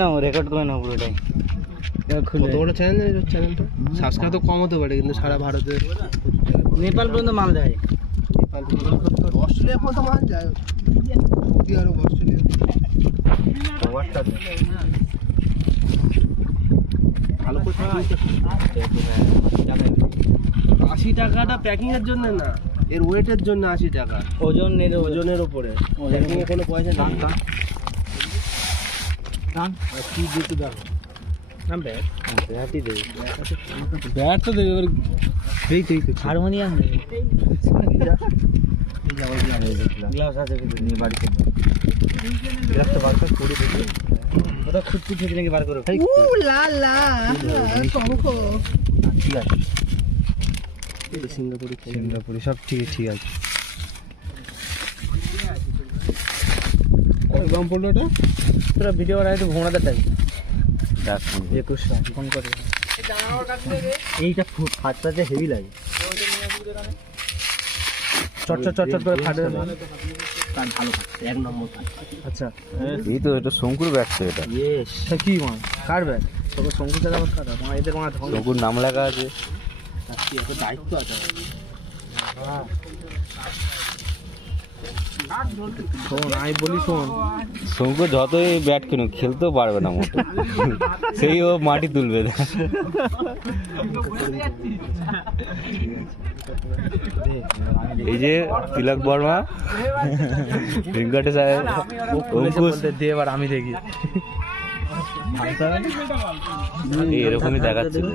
না রেকর্ড করে নাও পুরোটাই। কত বড় চ্যানেল, চ্যানেলটা সাবস্ক্রাইব তো কম হতে পারে কিন্তু সারা ভারতে নেপাল পর্যন্ত মাল যায়। অস্ট্রেলিয়া পর্যন্ত মাল যায়, সৌদি আরব, অস্ট্রেলিয়া। ভালো করে 80 টাকাটা প্যাকিং এর জন্য না, এর ওয়েটের জন্য 80 টাকা। ওজনের উপরে প্যাকিং এ কোনো পয়সা নেই। কি দিতে দাও না, ব্যাটই দেবে, ব্যাট তো দেবে। এবার এই তো হারমোনিয়াম গ্লাস আছে নিয়ে বাড়িতে গ্লাসটা বার করে পড়ে দেখি ওটা খুঁজতে থেকে নাকি বার করো। ঠিক আছে, সিঙ্গাপুরি সব ঠিক আছে। গম পড়লো ওটা, তোরা ভিডিও বানাই তো ঘোড়াতে টাই 21 ফোন করে। এইটা ফাটতে হেভি লাগে, চট করে ফাটে। ভালো এক নম্বর। আচ্ছা এই তো এটা শঙ্কুর ব্যাট তো, এটা এটা কি মাল কার ব্যাগ? তোকে শঙ্কু চালা কাটা মানে এদের মানে শঙ্কুর নাম লেখা আছে। দায়িত্ব আছে। শোন আমি বলি, শোন শঙ্কু যতই ব্যাট কিনুক খেলতেও পারবে না মোটো, সেই ও মাটি তুলবে না। এই যে তিলক বর্মা, ভেঙ্কটেশ অঙ্কুশ, দে এবার আমি দেখি। এরকমই দেখাচ্ছিল।